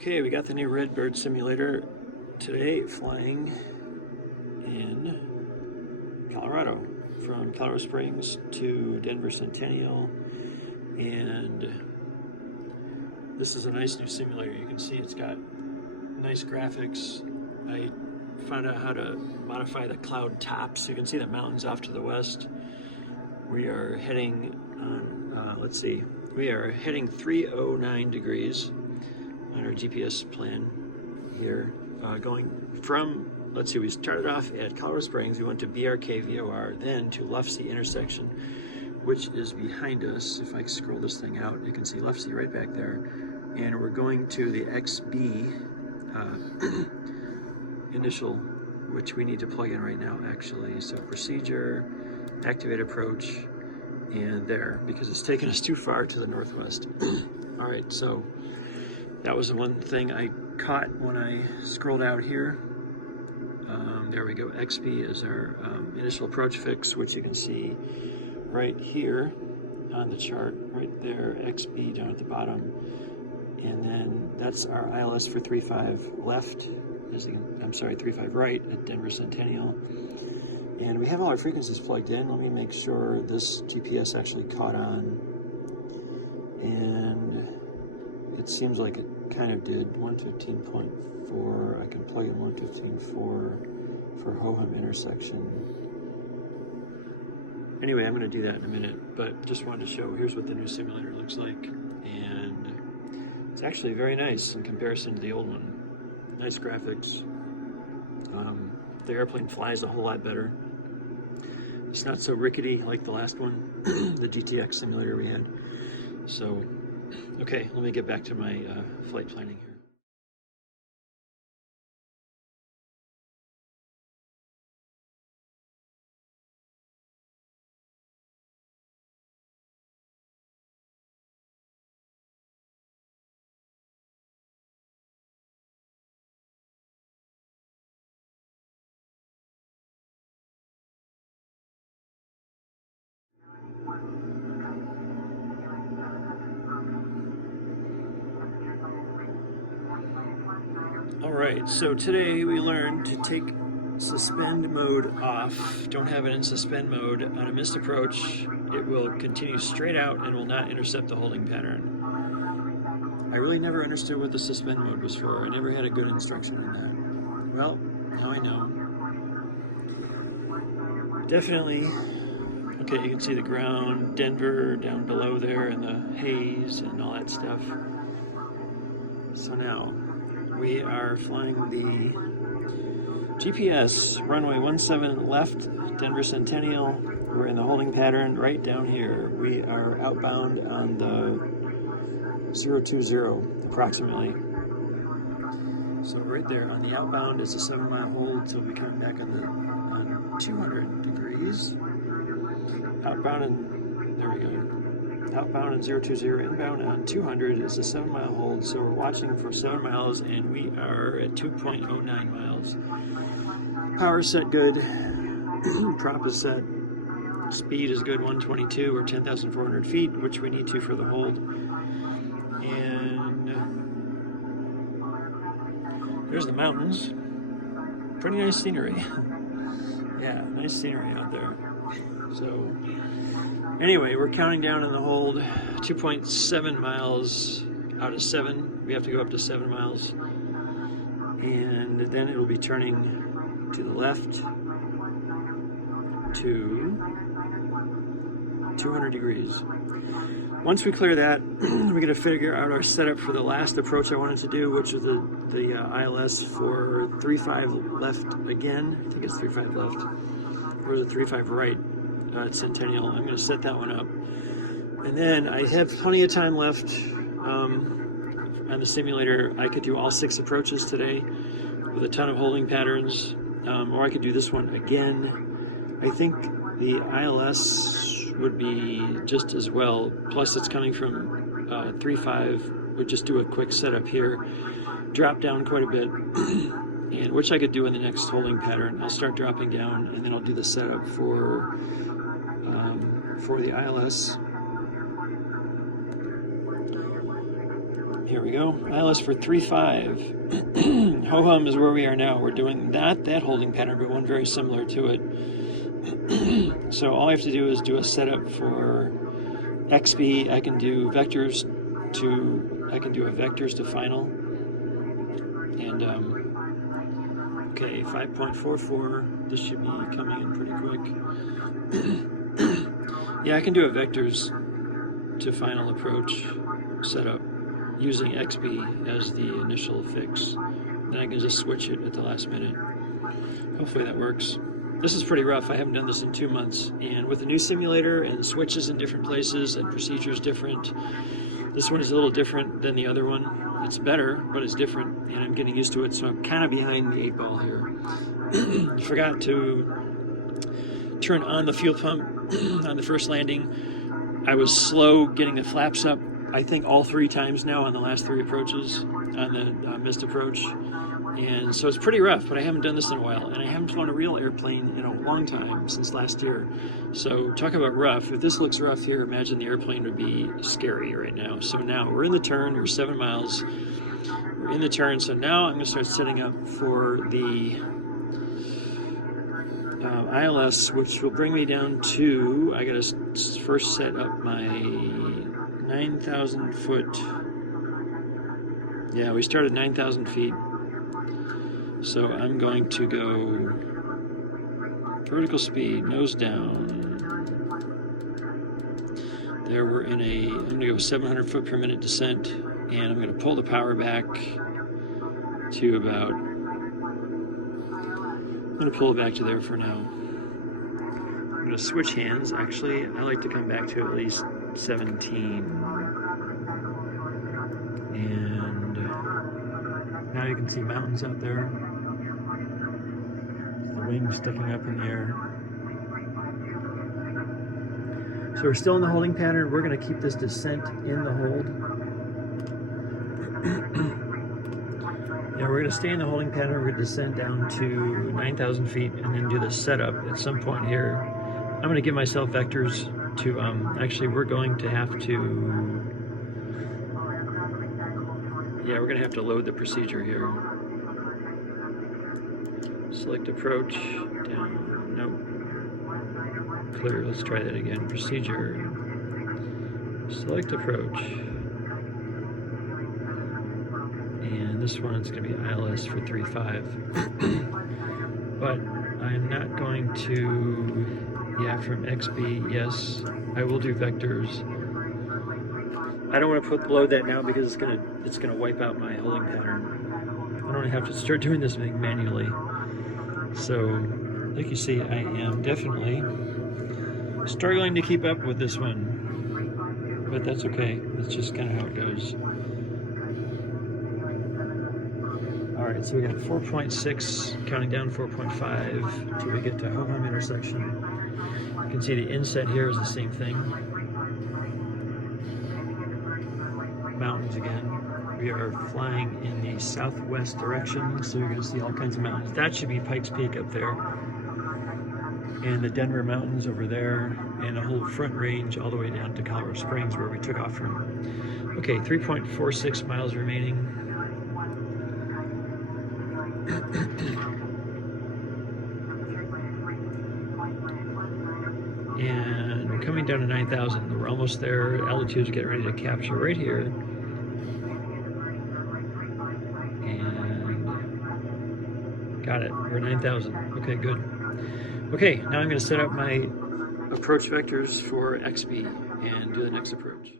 Okay, we got the new Redbird simulator today, flying in Colorado, from Colorado Springs to Denver Centennial, and this is a nice new simulator. You can see it's got nice graphics. I found out how to modify the cloud tops. You can see the mountains off to the west. We are heading on, we are heading 309 degrees on our GPS plan here, going from, we started off at Colorado Springs, we went to BRK VOR, then to Lufsey intersection, which is behind us. If I scroll this thing out, you can see Lufsey right back there, and we're going to the XB initial, which we need to plug in right now actually. So procedure, activate approach, and there, because it's taken us too far to the northwest. All right, so that was the one thing I caught when I scrolled out here. There we go. XB is our initial approach fix, which you can see right here on the chart, right there, XB down at the bottom. And then that's our ILS for 35 left, 35 right at Denver Centennial. And we have all our frequencies plugged in. Let me make sure this GPS actually caught on. And it seems like it kind of did. 115.4, I can plug in 115.4 for Hoham intersection. Anyway, I'm going to do that in a minute, but just wanted to show, here's what the new simulator looks like. And it's actually very nice in comparison to the old one. Nice graphics. The airplane flies a whole lot better. It's not so rickety like the last one, the GTX simulator we had. So, okay, let me get back to my flight planning here. All right, so today we learned to take suspend mode off. Don't have it in suspend mode. On a missed approach, it will continue straight out and will not intercept the holding pattern. I really never understood what the suspend mode was for. I never had a good instruction on that. Well, now I know. Definitely. Okay, you can see the ground, Denver down below there, and the haze and all that stuff. So now, we are flying the GPS runway 17 left, Denver Centennial. We're in the holding pattern right down here. We are outbound on the 020 approximately. So right there on the outbound is a 7-mile hold, so we'll be coming back on 200 degrees. Outbound and there we go. Outbound on 020, inbound on 200 is a 7-mile hold, so we're watching for 7 miles, and we are at 2.09 miles. Power set good, prop is set, speed is good, 122 or 10,400 feet, which we need to for the hold. And there's the mountains. Pretty nice scenery. Yeah, nice scenery out there. So anyway, we're counting down on the hold, 2.7 miles out of 7. We have to go up to 7 miles. And then it will be turning to the left to 200 degrees. Once we clear that, we're going to figure out our setup for the last approach I wanted to do, which is the ILS for 35 left again. I think it's 35 left. Or the 35 right. At Centennial. I'm going to set that one up. And then I have plenty of time left on the simulator. I could do all 6 approaches today with a ton of holding patterns, or I could do this one again. I think the ILS would be just as well. Plus it's coming from 3.5. We'll just do a quick setup here. Drop down quite a bit. And which I could do in the next holding pattern. I'll start dropping down, and then I'll do the setup for the ILS. Here we go. ILS for 3.5. Ho-hum is where we are now. We're doing not that holding pattern, but one very similar to it. So all I have to do is do a setup for XB. I can do vectors to final. And okay, 5.44. This should be coming in pretty quick. Yeah, I can do a vectors to final approach setup using XB as the initial fix. Then I can just switch it at the last minute. Hopefully that works. This is pretty rough. I haven't done this in 2 months. And with the new simulator and switches in different places and procedures different, this one is a little different than the other one. It's better, but it's different, and I'm getting used to it, so I'm kind of behind the 8 ball here. Forgot to turn on the fuel pump on the first landing. I was slow getting the flaps up, I think all 3 times now on the last 3 approaches, on the missed approach. And so it's pretty rough, but I haven't done this in a while, and I haven't flown a real airplane in a long time, since last year. So talk about rough. If this looks rough here, imagine the airplane would be scary right now. So now we're in the turn, we're 7 miles. We're in the turn, so now I'm gonna start setting up for the ILS, which will bring me down to, I gotta first set up my 9,000 foot. Yeah, we started 9,000 feet. So I'm going to go vertical speed, nose down. There we're in I'm going to go 700 foot per minute descent, and I'm going to pull the power back to about, I'm going to pull it back to there for now. I'm going to switch hands. Actually, I like to come back to at least 17. And now you can see mountains out there. The wings sticking up in the air. So we're still in the holding pattern. We're going to keep this descent in the hold. Yeah, we're going to stay in the holding pattern. We're going to descend down to 9,000 feet and then do the setup at some point here. I'm going to give myself vectors to, actually we're going to have to, yeah, we're going to have to load the procedure here. Select approach, down, nope. Clear, let's try that again. Procedure, select approach. And this one's going to be ILS for 3.5. But I'm not going to, yeah, from XB, yes, I will do vectors. I don't want to load that now because it's gonna wipe out my holding pattern. I don't have to start doing this thing manually. So, like you see, I am definitely struggling to keep up with this one, but that's okay. That's just kind of how it goes. All right, so we got 4.6, counting down 4.5 till we get to Ho-hum intersection. You can see the inset here is the same thing. Mountains again. We are flying in the southwest direction, so you're going to see all kinds of mountains. That should be Pikes Peak up there, and the Denver Mountains over there, and a whole front range all the way down to Colorado Springs where we took off from. Okay, 3.46 miles remaining. And we're coming down to 9,000. We're almost there. Altitude's getting ready to capture right here. Got it. We're 9,000. Okay, good. Okay, now I'm going to set up my approach vectors for XB and do the next approach.